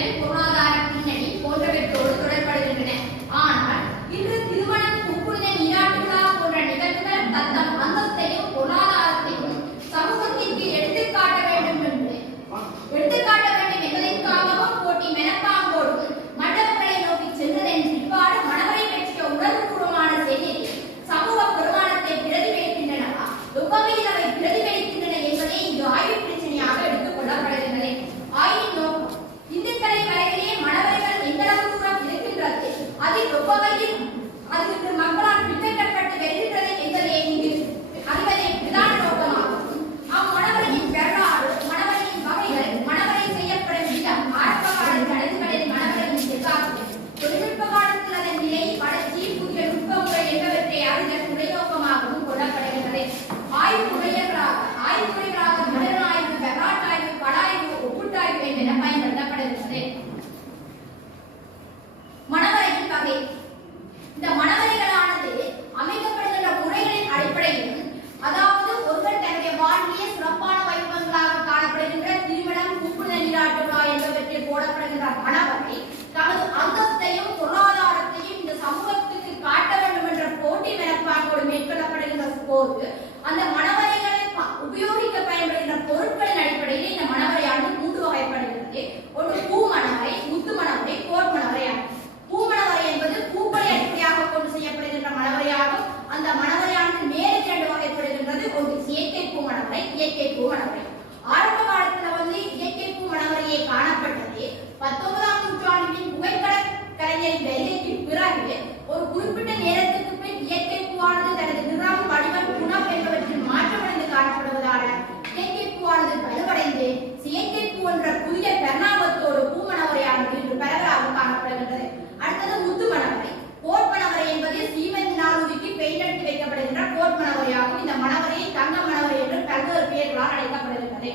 சூழல், பொருளாதார பின்னணி போன்றவற்றோடு தொடர்படுகின்றன. ஆனால் இன்று திருமணம், புப்புனித நீராட்டு விழா போன்ற நிகழ்வுகள் தத்தம் அந்தஸ்தையும் பொருளாதாரத்தையும் சமூகத்திற்கு எடுத்துக்காட்ட வேண்டும் என்பதற்காகவும் போட்டி மெனப்பாங்கோடும் மண்டபங்களை நோக்கி சென்றதென்று இவ்வாறு மணவரை பற்றிய உணர்வுபூர்வமான செய்தியை சமூக பெருமானத்தை பிரதிபலிக்கின்றனவா, எவ்வகையில் அவை பிரதிபலிக்கின்றன என்பதை இங்கு ஆய்வு பிரச்சனையாக எடுத்துக் கொள்ளப்படுகின்றன. ஆய்வின் நோக்கம் இந்துக்களை வரையிலே மணவரைகள் எந்த அளவு தூரம் இருக்கின்றது, அதில் எவ்வகையில் அது இன்று மக்களால் பின்பற்றப்பட்டு வருகின்றது என்பதை இங்கு அறிவதே பிரதான நோக்கமாகும். அம்மணவரையின் வரலாறு, மணவரையின் வகைகள், மணவரை செய்யப்படும் விதம், ஆரம்ப கால சடங்குகளில் மணவரையின் எதிர்காலம், தொழில்நுட்ப காலத்தில் அதன் நிலை, வளர்ச்சி, புதிய நுட்ப முறை என்பவற்றை அறிதல் துணைநோக்கமாகவும் கொள்ளப்படுகின்றது. ஆய்வுமுறைகளாக மலராய்வு, வரலாற்றாய்வு, படாய்வு, ஒப்புட்டாய்வு என்பன பயன்படுத்தப்படுகின்றது. மணவரையின் வகை. இந்த மணவரைகளானது அமைக்கப்படுகின்ற முறைகளின் அடிப்படையில், அதாவது ஒருவர் தன்னுடைய வாழ்க்கையை சிறப்பான வைபவங்களாக காணப்படுகின்ற திருமணம், புப்புனித நீராட்டு விழா என்பவற்றில் போடப்படுகின்ற மணவரை தமது அந்தஸ்தையும் பொருளாதாரத்தையும் இந்த சமூகத்துக்கு காட்ட வேண்டும் என்ற போட்டி மெனப்பாங்கோடு மேற்கொள்ளப்படுகின்ற போது அந்த மணவரைகளை உபயோகிக்க பயன்படுகின்ற பொருட்களின் அடிப்படையில் இந்த மணவரையானது 3 வகைப்படுகிறது. ஒன்று பூ மணவரை, முத்து மணவரை, கோட் மணவரை ஆகும். பூமணவரை என்பது பூக்களை அடிப்படையாக கொண்டு செய்யப்படுகின்ற மணவரையாகும். அந்த மணவரையானது மேலும் 2 வகைப்படுகின்றது. ஒன்று இயற்கை பூ மணவரை, இயற்கை பூ மணவரை. ஆரம்ப காலத்துல இயற்கை பூ மணவரையே காணப்பட்டது. 19ஆம் நூற்றாண்டின் புகைப்பட கலைஞரின் வருகைக்கு பிறகு ஒரு குறிப்பிட்ட நேரத்துக்கு பின் இயற்கை பூவானது தனது நிறம், வடிவம், குணம் என்பவற்றில் மாற்றமடைந்து காணப்படுவதால் இயற்கை பூவானது வலுவடைந்து செயற்கை பூ என்ற புதிய பரிணாமத்தோடு பூமணவரையானது இன்று பரவலாக காணப்படுகின்றது. அடுத்தது முத்து மணவரை. கோட் மணவரை என்பது சீமெந்தினால் உருக்கி பெயிண்ட் அடித்து வைக்கப்படுகின்ற கோட் மணவரையாகும். இந்த மணவரையை தங்க மணவரை என்று பல்வேறு பெயர்களால் அழைக்கப்படுகின்றது.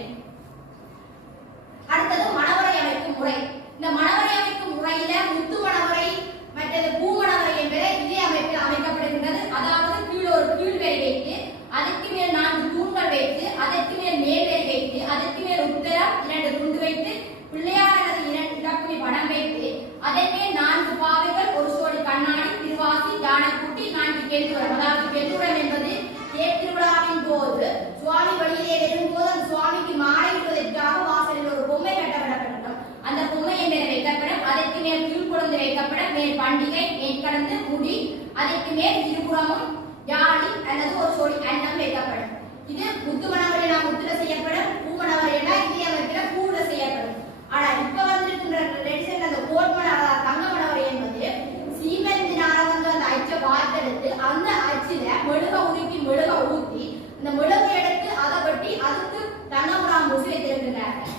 அடுத்தது மணவரை அமைக்கும் முறை. இந்த மணவரை அமைக்கும் முறையில முத்து மணவரை மற்றது பூ மணவரை என்பது இதே அமைப்பில் அமைக்கப்படுகின்றது. அதாவது கீழ் வரி வைத்து, அதற்கு மேல் 4 தூண்கள் வைத்து, அதற்கு மேல் மேல்வரி வைத்து, அதற்கு மேல் உத்தரம் 2 துண்டு வைத்து, பிள்ளையார் அல்லது 2 இலக்குமி படம் வைத்து, அதன் மேல் 4 பாவைகள், ஒரு சோடி கண்ணாடி, திருவாசி, யானைக்குட்டி, 4 கெந்தூரம். அதாவது கெந்தூரம் என்பது தேர் திருவிழாவின் போது சுவாமி வழியிலே வரும்போது அந்த சுவாமிக்கு மாலை இடுவதற்காக வாசலில் ஒரு பொம்மை கட்டப்படப்படும். அந்த பொம்மை என்பதை வைக்கப்படும். அதற்கு மேல் கீழ் குழந்தை வைக்கப்படும். மேல் பண்டிகை, மேற்கடந்து முடி, அதற்கு மேல் இருபுறமும் யாழி அல்லது ஒரு சோடி அன்னம் வைக்கப்படும். இது முத்து மணவரை முத்துல செய்யப்படும். பூ மணவரை இதே அமைப்பில் பூல செய்யப்படும். ஆனா இப்ப வந்திருக்கின்ற ட்ரெடிஷன் அந்த கோட் மணவரை, தங்க மணவரை என்பது சீமெந்தினால அந்த அச்சை வார்த்தெடுத்து அந்த அச்சில மெழுக உருக்கி மெழுக ஊத்தி அந்த மெழுக எடுத்து அதை வெட்டி அதுக்கு தங்கமுலாம் பூசி வைத்திருக்கின்றார்கள்.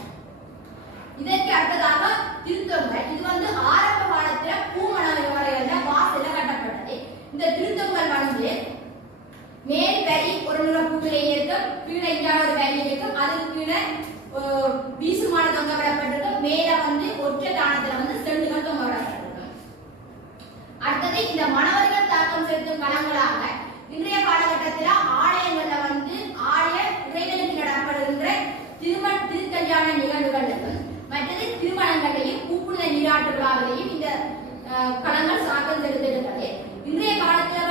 இதற்கு அடுத்ததாக திருத்தொங்கல். இது ஆரம்ப காலத்துல பூ மணவரை வாசல கட்டப்பட்டது. இந்த திருத்தொங்கல் மேல் வரி ஒரு நிற பூவிலே இருக்கும், கீழே ஒரு வரி இருக்கும், அதுக்கு கீழே வீசுமான தொங்க விடப்பட்டிருக்கும், மேல ஒற்றை தானத்துல செல்லுகள் தொங்க விடப்பட்டிருக்கும். அடுத்தது இந்த மணவர்கள் தாக்கம் செலுத்தும் களங்களாக இன்றைய காலகட்டத்தில் ஆலயங்கள்ல ஆலய உரைகளுக்கு நடப்படுகின்ற திருக்கல்யாண நிகழ்வுகளுக்கும் மற்றது திருமணங்களையும் புப்புனித நீராட்டு விழாவிலையும் இந்த களங்கள் சாக்கம் செலுத்துகிறது. இன்றைய காலத்துல